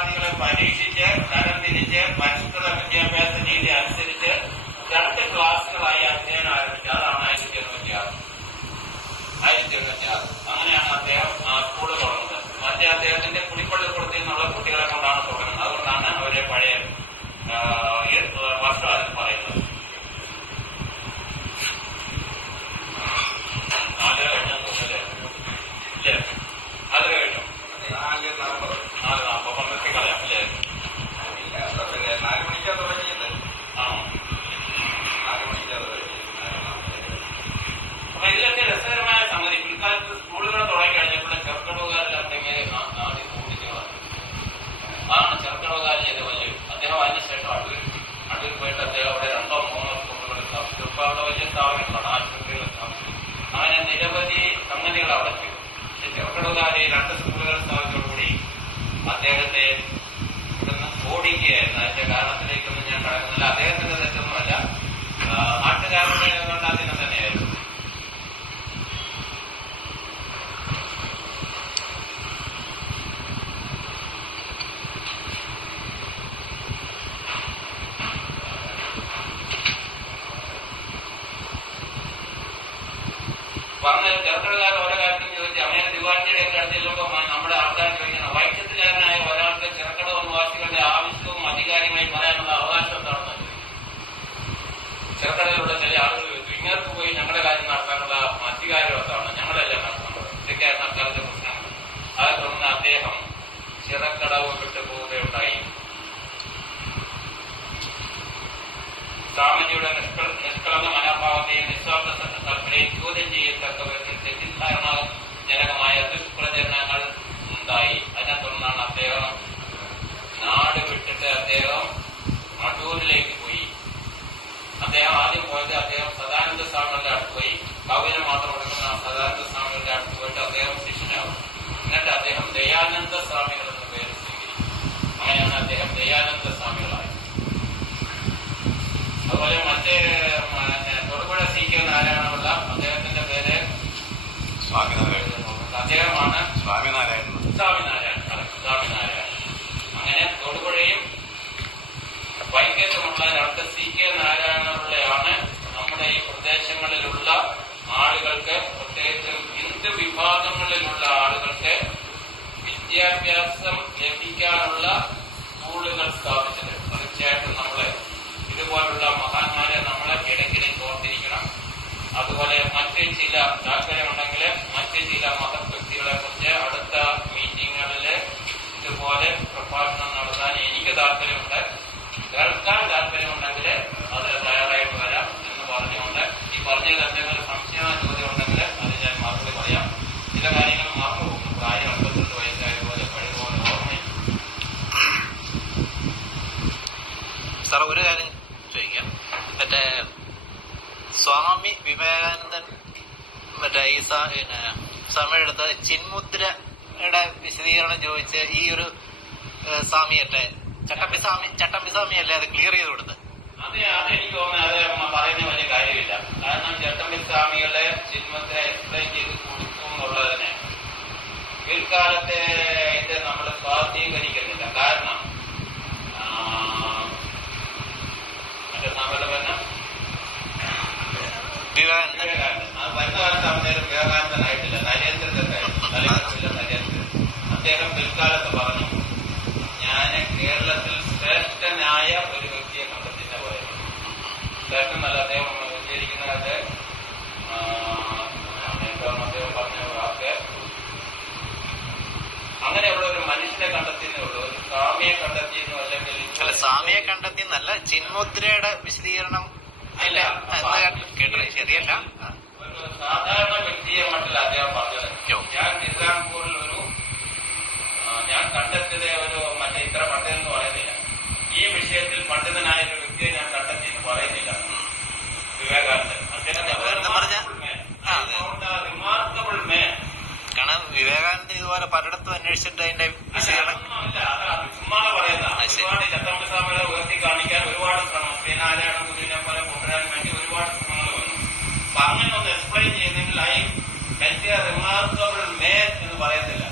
വിദ്യാർത്ഥികളെ പരീക്ഷിച്ച് തരംതിരിച്ച് പരിഷ്കൃത വിദ്യാഭ്യാസ രീതി അനുസരിച്ച് 2 ക്ലാസുകളായി അധ്യയനം ആരംഭിച്ചു. അതാണ് 1886. അങ്ങനെയാണ് അദ്ദേഹം സ്കൂള് തുടങ്ങുന്നത്. മറ്റേ അദ്ദേഹത്തിന്റെ കുടിപ്പള്ളിക്കുളത്തിൽ നിന്നുള്ള കുട്ടികളെ കൊണ്ടാണ് തുടങ്ങുന്നത്. അതുകൊണ്ടാണ് അവരെ പഴയ വർഷം അതിൽ പറയുന്നത്. 4 കഴിഞ്ഞ ഇല്ലേ? അത് കഴിഞ്ഞു 4:40 നിർത്തിക്കളയാം അല്ലേ? 4 മണിക്കാണ് തുടങ്ങിയത്. ആ 4 മണിക്കാണ് തുടങ്ങിയത്. അപ്പൊ ഇതിലൊക്കെ രസകരമായ സംഗതി, പിൽക്കാലത്ത് സ്കൂളുകൾ തുടങ്ങി കഴിഞ്ഞപ്പോൾ ചെറുക്കടവുകാരിലുണ്ടെങ്കിൽ ആദ്യം കൂട്ടികളാണ്. അതാണ് ചെറുക്കടവുകാരൻ ചെയ്ത വലിയ. അദ്ദേഹം അതിനുശേഷം അടൂർ പോയിട്ട് അദ്ദേഹം അവിടെ 2 or 3 സ്കൂളുകൾ സ്ഥാപിച്ചു. ഇപ്പൊ അവിടെ വലിയ സ്ഥാപനങ്ങളാണ്, ആശുപത്രികൾ സ്ഥാപിച്ചു. അങ്ങനെ നിരവധി സംഗതികൾ അവിടെ ചെയ്തു. ചെറുക്കടവുകാരി 2 സ്കൂളുകൾ സ്ഥാപിച്ചതോടുകൂടി അദ്ദേഹത്തെ ഇവിടുന്ന് ഓടിക്കുകയായിരുന്നു. അതിന്റെ കാരണത്തിലേക്കൊന്നും ഞാൻ കടക്കുന്നില്ല. അദ്ദേഹത്തിന്റെ തെറ്റൊന്നുമല്ല, നാട്ടുകാരുടെ കൊണ്ടാദ്യം തന്നെയായിരുന്നു. പറഞ്ഞ ചെറുക്കടക്കാർ ഓരോ കാര്യത്തിനും ചോദിച്ചു. അങ്ങനെ ദിവാഞ്ചിയുടെ ഒക്കെ അടുത്ത് ചെല്ലുമ്പോൾ നമ്മുടെ ആൾക്കാർ ചോദിക്കണം, വൈദ്യത്തുകാരനായ ഒരാൾക്ക് ചെറുക്കടവവാസികളുടെ ആവശ്യവും അധികാരിയുമായി പറയാനുള്ള അവകാശം എന്താണെന്ന് ചോദിച്ചു. ചെറുക്കടയിലുള്ള ചില ആളുകൾ ചോദിച്ചു, ഇങ്ങോട്ട് പോയി ഞങ്ങളുടെ കാര്യം നടത്താനുള്ള അധികാരം എന്താണ്, ഞങ്ങളെല്ലാം നടത്തുന്നത്, ഇതൊക്കെയായിരുന്നു അക്കാലത്തെ പ്രശ്നങ്ങൾ. അത് തുടർന്ന് അദ്ദേഹം ചിറക്കടവ് വിട്ടുപോവുകയുണ്ടായി. സ്വാമിജിയുടെ നിഷ്കളങ്ക മനോഭാവത്തെയും നിസ്വാർത്ഥ താല്പര്യം ചോദ്യം ചെയ്യത്തക്ക വിധത്തിൽ തെറ്റിദ്ധാരണജനകമായ ദുഷ്പ്രചരണങ്ങൾ ഉണ്ടായി. അതിനെ തുടർന്നാണ് അദ്ദേഹം നാട് വിട്ടിട്ട് അദ്ദേഹം അടൂരിലേക്ക് പോയി. അദ്ദേഹം ആദ്യം പോയത് അദ്ദേഹം സദാനന്ദ സ്വാമികളുടെ അടുത്ത് പോയി. കൗവിനെ മാത്രം എടുക്കുന്ന സദാനന്ദ സ്വാമികളുടെ അടുത്ത് പോയിട്ട് അദ്ദേഹം ശിഷ്യനാവും. എന്നിട്ട് അദ്ദേഹം ദയാനന്ദ സ്വാമികൾ എന്ന പേര് സ്വീകരിച്ചു. അങ്ങനെയാണ് അദ്ദേഹം ദയാനന്ദ സ്വാമികളായി. അതുപോലെ മറ്റേ തൊടുപുഴ CK നാരായണമുള്ള അദ്ദേഹത്തിന്റെ പേര് സ്വാമിനാരായണൻ. അദ്ദേഹമാണ് സ്വാമിനാരായണൻ. അങ്ങനെ തൊടുപുഴയും വൈക്കത്തുമുള്ള 2 CK നാരായണമുള്ളയാണ് നമ്മുടെ ഈ പ്രദേശങ്ങളിലുള്ള ആളുകൾക്ക്, പ്രത്യേകിച്ച് ഹിന്ദു വിഭാഗങ്ങളിലുള്ള ആളുകൾക്ക് വിദ്യാഭ്യാസം ലഭിക്കാനുള്ള സ്കൂളുകൾ സ്ഥാപിച്ചത്. തീർച്ചയായിട്ടും നമ്മളെ ഇതുപോലുള്ള മഹാന്മാരെ നമ്മളെ ഇടയ്ക്കിടയ്ക്ക് ഓർത്തിരിക്കണം. അതുപോലെ മറ്റ് ചില താല്പര്യമുണ്ടെങ്കിൽ മറ്റ് ചില മഹത് വ്യക്തികളെ കുറിച്ച് അടുത്ത മീറ്റിങ്ങുകളിൽ ഇതുപോലെ പ്രഭാഷണം നടത്താൻ എനിക്ക് താല്പര്യമുണ്ട്. കേൾക്കാൻ താല്പര്യമുണ്ടെങ്കിൽ അതിൽ തയ്യാറായിട്ട് വരാം എന്ന് പറഞ്ഞുകൊണ്ട് ഈ പറഞ്ഞതിൽ എന്തെങ്കിലും സംശയമോ ചോദ്യം ഉണ്ടെങ്കിൽ അത് ഞാൻ മറുപടി പറയാം. ചില കാര്യങ്ങൾ മറന്നു പോകും. പ്രായം 52 വയസ്സായതുപോലെ പഴയതുപോലെ ഓർമ്മയും. സാർ, ഒരു കാര്യം ചോദിക്കാം. മറ്റേ സ്വാമി വിവേകാനന്ദൻ മറ്റേ ഈ സ്വാമിയുടെ അടുത്ത് ചിന്മുദ്രയുടെ വിശദീകരണം ചോദിച്ച് ഈ ഒരു സ്വാമിയല്ലേ, ചട്ടമ്പിസ്വാമി അല്ലേ അത് ക്ലിയർ ചെയ്ത് കൊടുത്ത്? അതെനിക്ക് തോന്നുന്നത് അത് പറയുന്ന വലിയ കാര്യമില്ല. കാരണം ചട്ടമ്പിസ്വാമികളെ ചിന്മുദ്ര എക്സ്പ്ലെയിൻ ചെയ്ത് കൊടുത്തു എന്നുള്ളതിന് പിൽക്കാലത്തെ ഇത് നമ്മൾ സ്വാധീകരിക്കുന്നില്ല. കാരണം വിവേകാനന്ദൻ അത് വരുന്ന കാലത്ത് അവനേരം വിവേകാനന്ദനായിട്ടില്ല, നരേന്ദ്രദത്തായിരുന്നു. നരേന്ദ്രൻ അദ്ദേഹം പിൽക്കാലത്ത് പറഞ്ഞു, ഞാൻ കേരളത്തിൽ ശ്രേഷ്ഠനായ ഒരു വ്യക്തിയെ കണ്ടെത്തുന്ന പോലെ. ശ്രേഷ്ഠൻ നല്ല അദ്ദേഹം ഉച്ചരിക്കുന്നത് അദ്ദേഹം പറഞ്ഞ വാക്ക്, അങ്ങനെയുള്ള ഒരു മനുഷ്യനെ കണ്ടെത്തിയെന്നേ ഉള്ളൂ, ഒരു സ്വാമിയെ കണ്ടെത്തിയെന്നോ അല്ലെങ്കിൽ സ്വാമിയെ കണ്ടെത്തിയെന്നല്ല, ചിന്മുദ്രയുടെ വിശദീകരണം കേട്ടത് ശരിയല്ല. ഒരു സാധാരണ വ്യക്തിയെ മട്ടില്ല അദ്ദേഹം പറഞ്ഞത്. ഞാൻ നിസാംപൂരിൽ ഞാൻ കണ്ടെത്തിയത് ഒരു മറ്റേ ഇത്ര പണ്ഡിതെന്ന് പറയുന്നില്ല. ഈ വിഷയത്തിൽ പണ്ഡിതനായ ഒരു വ്യക്തിയെ ഞാൻ കണ്ടെത്തിയെന്ന് പറയുന്നില്ല വിവേകാനന്ദൻ. റിമാർക്കബിൾ മാൻ. കാരണം വിവേകാനന്ദൻ ഇതുപോലെ പലയിടത്തും അന്വേഷിച്ചിട്ട് അതിന്റെ വിശദീകരണം ചുമ്മാതെ പറയുന്ന ഒരുപാട് ചട്ടമ്പിസ്വാമികളെ ഉയർത്തി കാണിക്കാൻ ഒരുപാട് ശ്രമം, ശ്രീനാരായണ ഗുരുവിനെ പോലെ കൊണ്ടുവരാൻ വേണ്ടി ഒരുപാട് ശ്രമങ്ങൾ വന്നു. അപ്പൊ അങ്ങനെ ഒന്ന് എക്സ്പ്ലെയിൻ ചെയ്യുന്നെങ്കിൽ റിമാർക്കബിൾ മാൻ എന്ന് പറയത്തില്ല.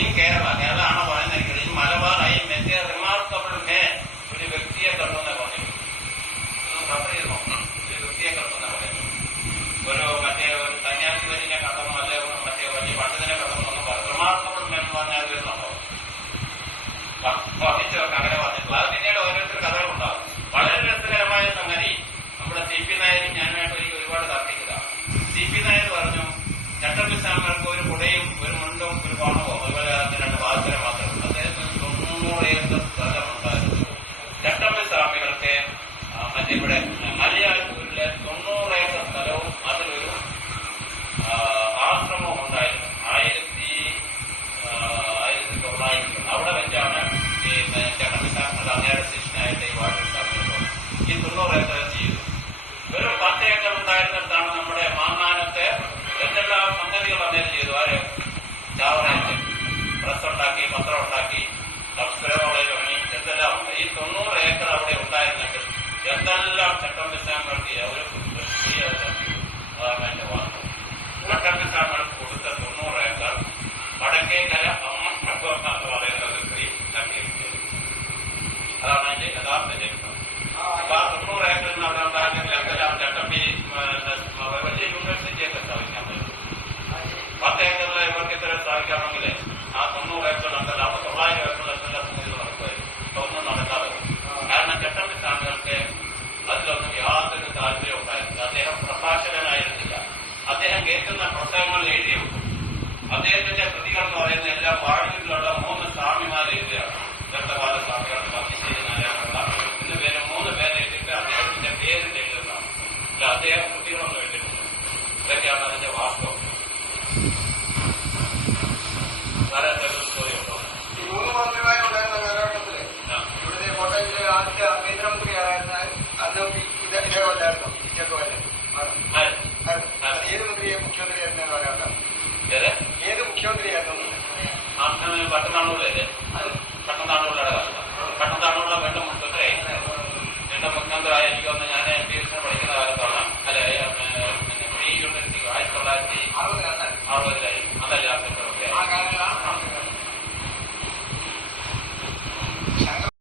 ഇൻ കേരള ആണോ പറയുന്നത് പറഞ്ഞാൽ വരുന്നുണ്ടോ?